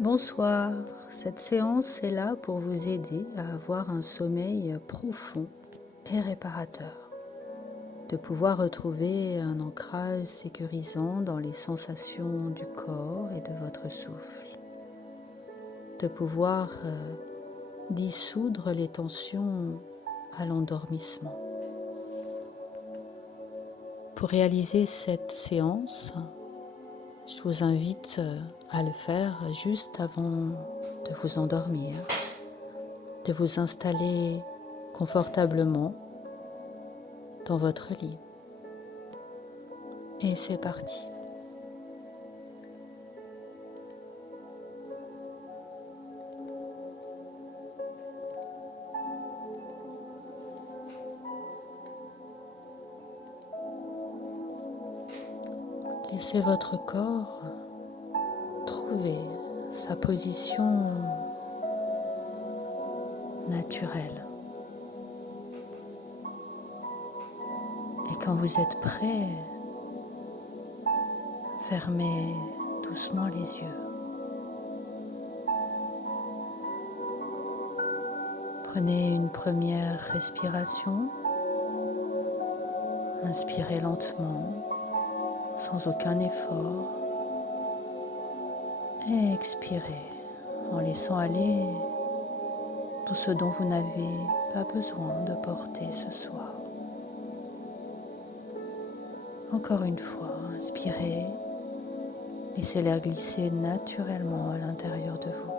Bonsoir, cette séance est là pour vous aider à avoir un sommeil profond et réparateur, de pouvoir retrouver un ancrage sécurisant dans les sensations du corps et de votre souffle, de pouvoir dissoudre les tensions à l'endormissement. Pour réaliser cette séance, je vous invite à le faire juste avant de vous endormir, de vous installer confortablement dans votre lit. Et c'est parti. Laissez votre corps trouver sa position naturelle. Et quand vous êtes prêt, fermez doucement les yeux. Prenez une première respiration. Inspirez lentement, sans aucun effort. Et expirez en laissant aller tout ce dont vous n'avez pas besoin de porter ce soir. Encore une fois, inspirez, laissez l'air glisser naturellement à l'intérieur de vous.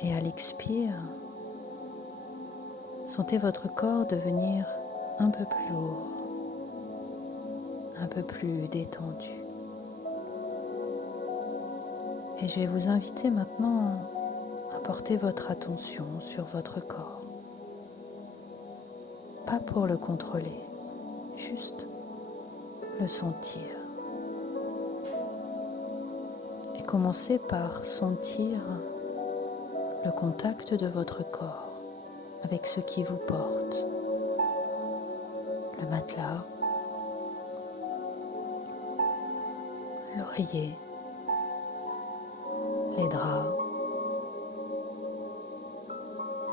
Et à l'expire, sentez votre corps devenir un peu plus lourd, un peu plus détendu. Et je vais vous inviter maintenant à porter votre attention sur votre corps. Pas pour le contrôler, juste le sentir. Et commencez par sentir le contact de votre corps avec ce qui vous porte. Le matelas, l'oreiller, les draps.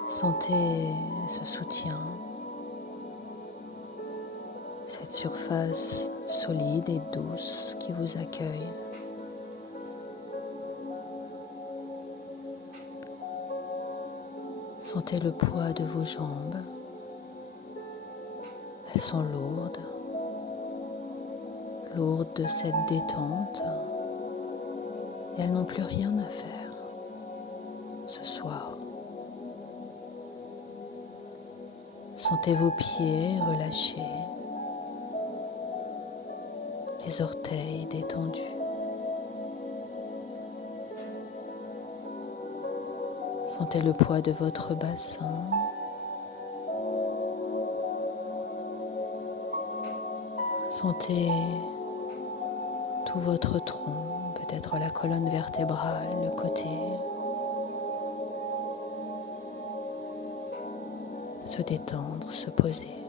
Sentez ce soutien, cette surface solide et douce qui vous accueille. Sentez le poids de vos jambes. Elles sont lourdes de cette détente, et elles n'ont plus rien à faire ce soir. Sentez vos pieds relâchés, les orteils détendus. Sentez le poids de votre bassin. Sentez tout votre tronc, peut-être la colonne vertébrale, le côté. Se détendre, se poser.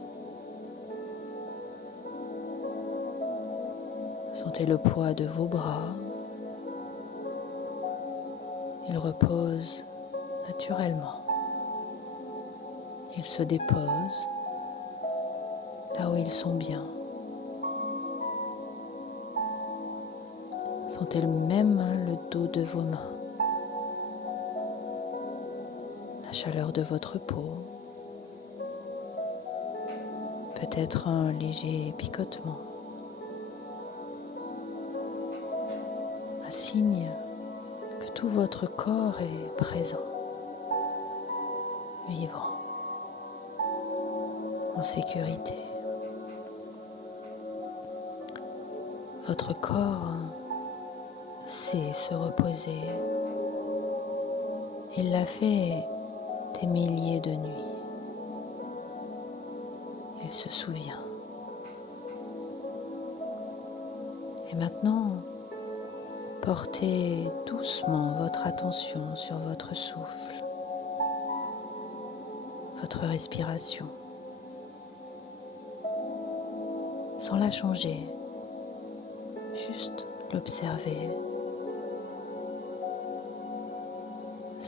Sentez le poids de vos bras. Ils reposent naturellement. Ils se déposent là où ils sont bien. Sentez même le dos de vos mains, la chaleur de votre peau, peut-être un léger picotement, un signe que tout votre corps est présent, vivant, en sécurité. Votre corps sait se reposer. Il l'a fait des milliers de nuits. Il se souvient. Et maintenant, portez doucement votre attention sur votre souffle, votre respiration, sans la changer, juste l'observer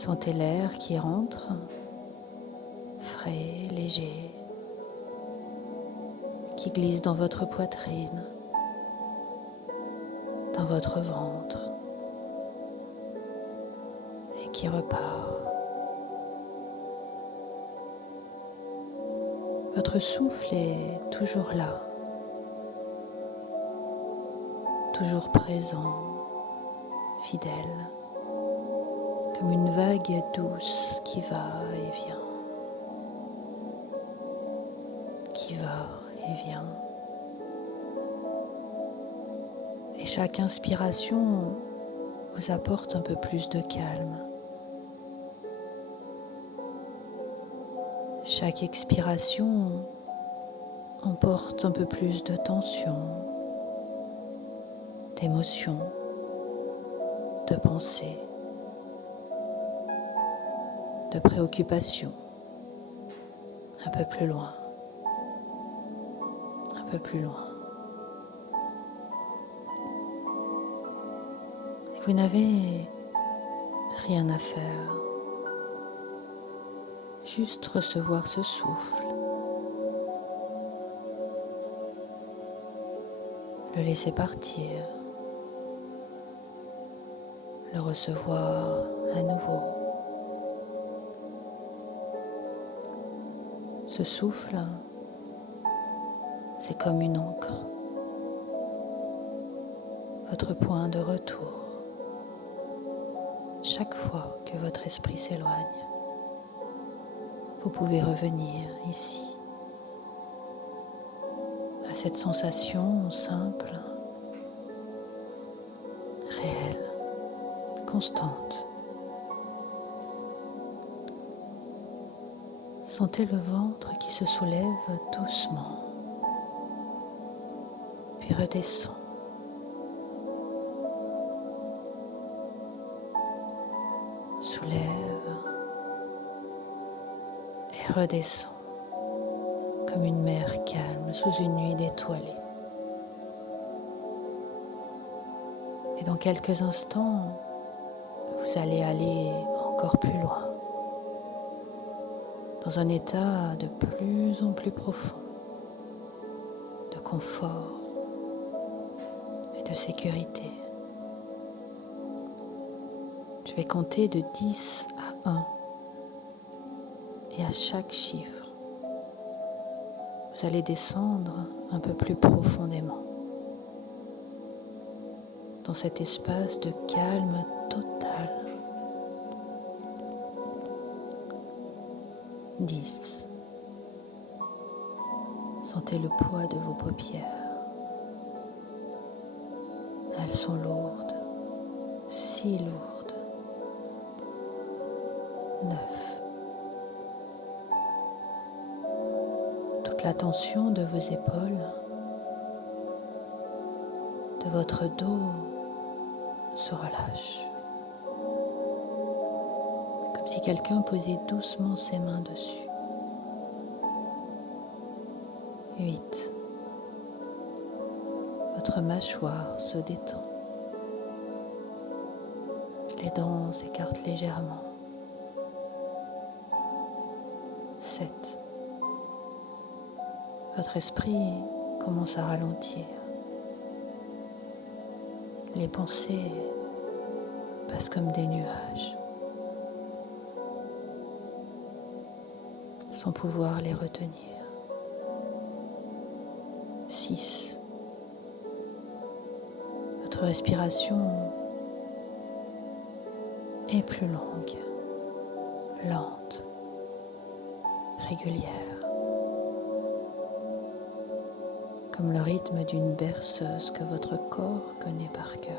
Sentez l'air qui rentre, frais, léger, qui glisse dans votre poitrine, dans votre ventre et qui repart. Votre souffle est toujours là, toujours présent, fidèle, comme une vague douce qui va et vient, qui va et vient. Et chaque inspiration vous apporte un peu plus de calme. Chaque expiration emporte un peu plus de tension, d'émotion, de pensée, de préoccupation. Un peu plus loin, un peu plus loin. Et vous n'avez rien à faire. Juste recevoir ce souffle, le laisser partir, le recevoir à nouveau. Ce souffle, c'est comme une encre, votre point de retour. Chaque fois que votre esprit s'éloigne, vous pouvez revenir ici, à cette sensation simple, réelle, constante. Sentez le ventre qui se soulève doucement, puis redescend. Soulève et redescend comme une mer calme sous une nuit étoilée. Et dans quelques instants, vous allez aller encore plus loin, dans un état de plus en plus profond, de confort et de sécurité. Je vais compter de 10 à 1 et à chaque chiffre, vous allez descendre un peu plus profondément dans cet espace de calme total. 10. Sentez le poids de vos paupières. Elles sont lourdes, si lourdes. 9. Toute la tension de vos épaules, de votre dos se relâche. Comme si quelqu'un posait doucement ses mains dessus. 8. Votre mâchoire se détend. Les dents s'écartent légèrement. 7. Votre esprit commence à ralentir. Les pensées passent comme des nuages, sans pouvoir les retenir. 6. Votre respiration est plus longue, lente, régulière, comme le rythme d'une berceuse que votre corps connaît par cœur.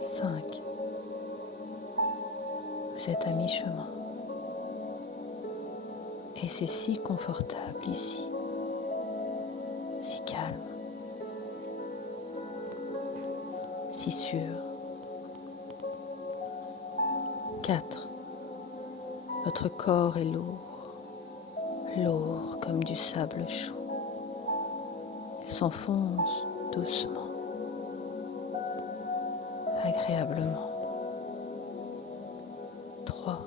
5. Vous êtes à mi-chemin. Et c'est si confortable ici, si calme, si sûr. 4. Votre corps est lourd, lourd comme du sable chaud. Il s'enfonce doucement, agréablement. agréablement. 3.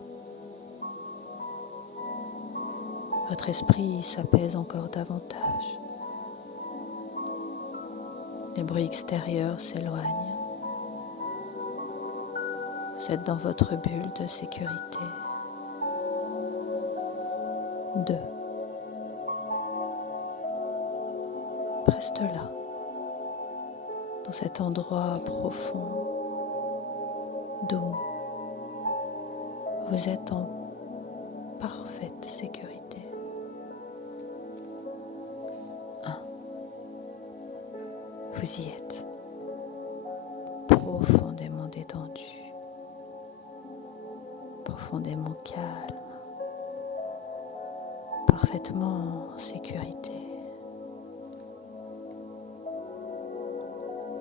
Votre esprit s'apaise encore davantage. Les bruits extérieurs s'éloignent. Vous êtes dans votre bulle de sécurité. 2. Reste là, dans cet endroit profond d'où vous êtes en parfaite sécurité. 1. Vous y êtes, profondément détendu, profondément calme, parfaitement en sécurité.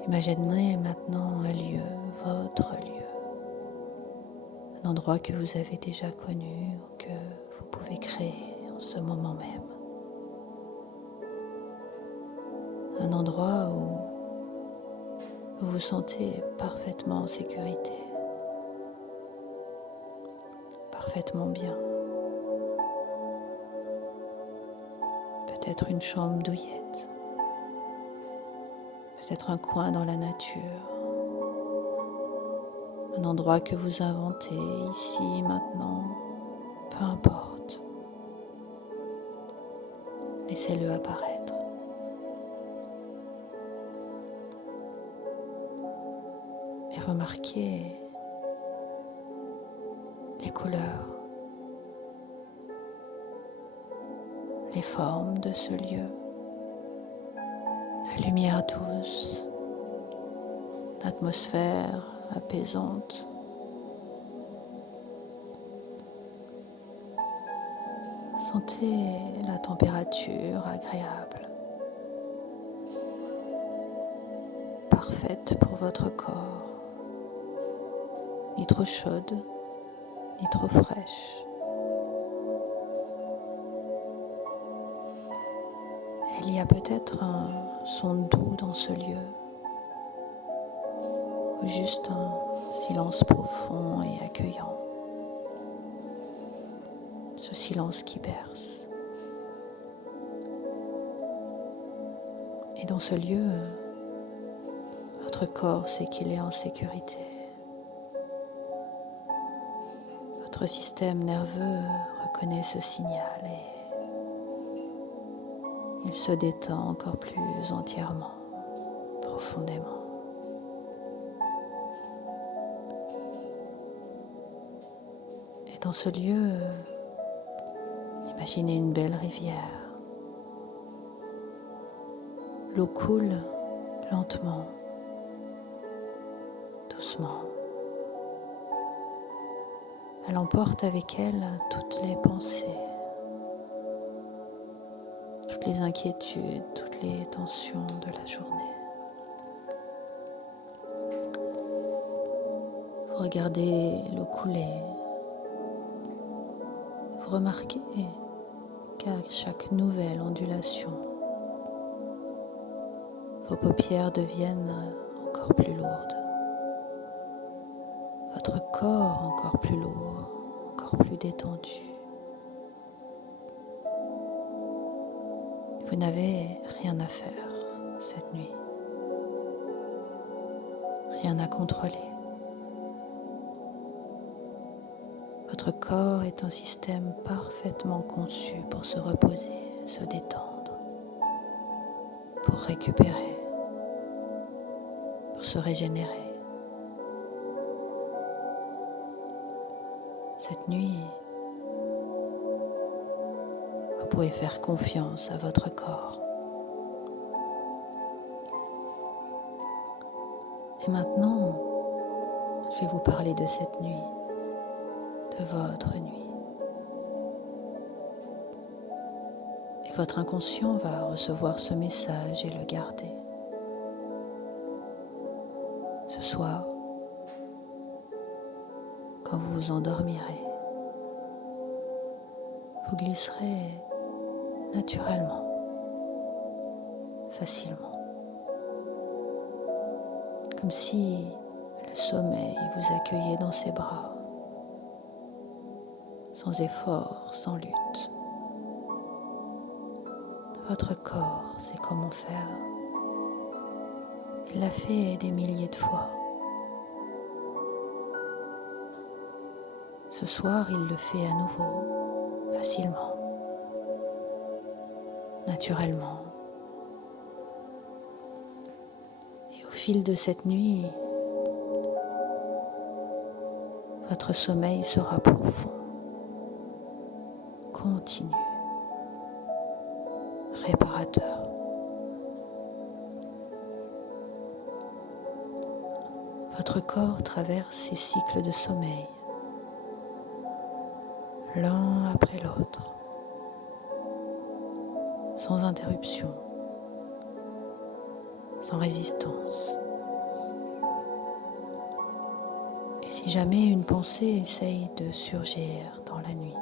Imaginez maintenant un lieu, votre lieu, un endroit que vous avez déjà connu ou que vous pouvez créer en ce moment même. Un endroit où vous vous sentez parfaitement en sécurité, parfaitement bien. Peut-être une chambre douillette, peut-être un coin dans la nature, un endroit que vous inventez ici, maintenant, peu importe. Laissez-le apparaître. Et remarquez les couleurs, les formes de ce lieu, la lumière douce, l'atmosphère apaisante. Sentez la température agréable, parfaite pour votre corps, ni trop chaude, ni trop fraîche. Il y a peut-être un son doux dans ce lieu, ou juste un silence profond et accueillant. Ce silence qui berce. Et dans ce lieu, votre corps sait qu'il est en sécurité. Votre système nerveux reconnaît ce signal et il se détend encore plus entièrement, profondément. Et dans ce lieu, imaginez une belle rivière. L'eau coule lentement, doucement. Elle emporte avec elle toutes les pensées, toutes les inquiétudes, toutes les tensions de la journée. Vous regardez l'eau couler. Vous remarquez qu'à chaque nouvelle ondulation, vos paupières deviennent encore plus lourdes. Votre corps encore plus lourd, encore plus détendu. Vous n'avez rien à faire cette nuit. Rien à contrôler. Votre corps est un système parfaitement conçu pour se reposer, se détendre, pour récupérer, pour se régénérer. Cette nuit, vous pouvez faire confiance à votre corps. Et maintenant, je vais vous parler de cette nuit, de votre nuit. Et votre inconscient va recevoir ce message et le garder. Ce soir, quand vous vous endormirez, vous glisserez naturellement, facilement, comme si le sommeil vous accueillez dans ses bras, sans effort, sans lutte. Votre corps sait comment faire. Il l'a fait des milliers de fois. Ce soir, il le fait à nouveau, facilement, naturellement. Et au fil de cette nuit, votre sommeil sera profond, continu, réparateur. Votre corps traverse ces cycles de sommeil, l'un après l'autre, sans interruption, sans résistance. Et si jamais une pensée essaye de surgir dans la nuit,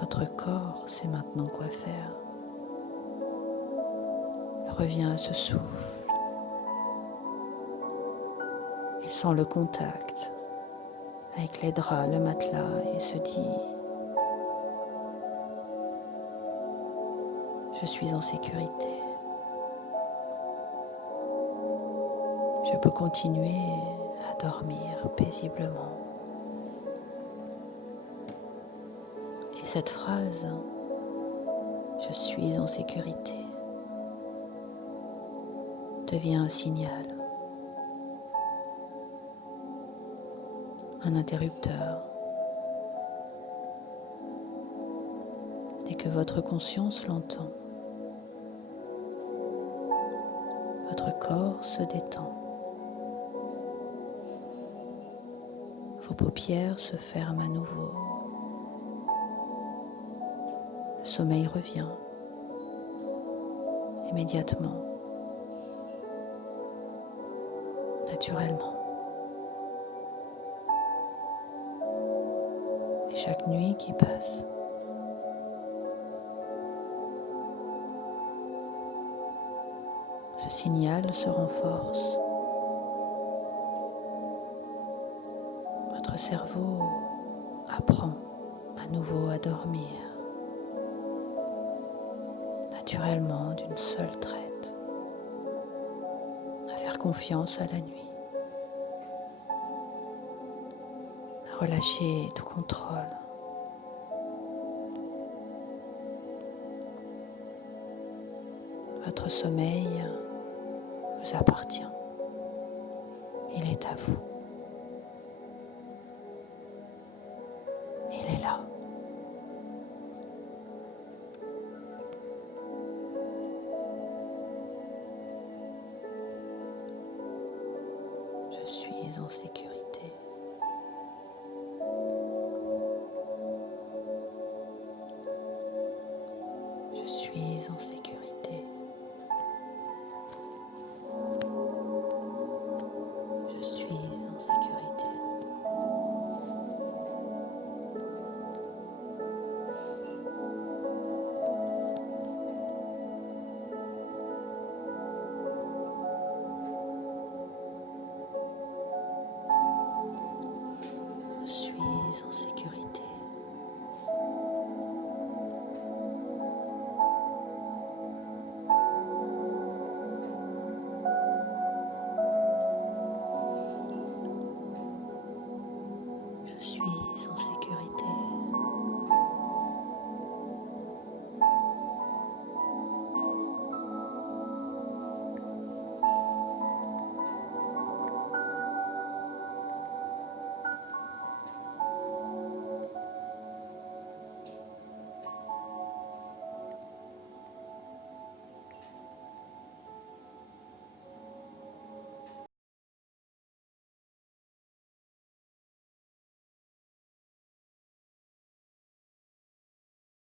votre corps sait maintenant quoi faire. Il revient à ce souffle. Il sent le contact avec les draps, le matelas et se dit « Je suis en sécurité. Je peux continuer à dormir paisiblement. » Et cette phrase « Je suis en sécurité » devient un signal, un interrupteur. Dès que votre conscience l'entend, votre corps se détend. Vos paupières se ferment à nouveau. Le sommeil revient immédiatement, naturellement. Et chaque nuit qui passe, ce signal se renforce. Votre cerveau apprend à nouveau à dormir, naturellement d'une seule traite, à faire confiance à la nuit, à relâcher tout contrôle. Votre sommeil vous appartient. Il est à vous. Il est là. Je suis en sécurité.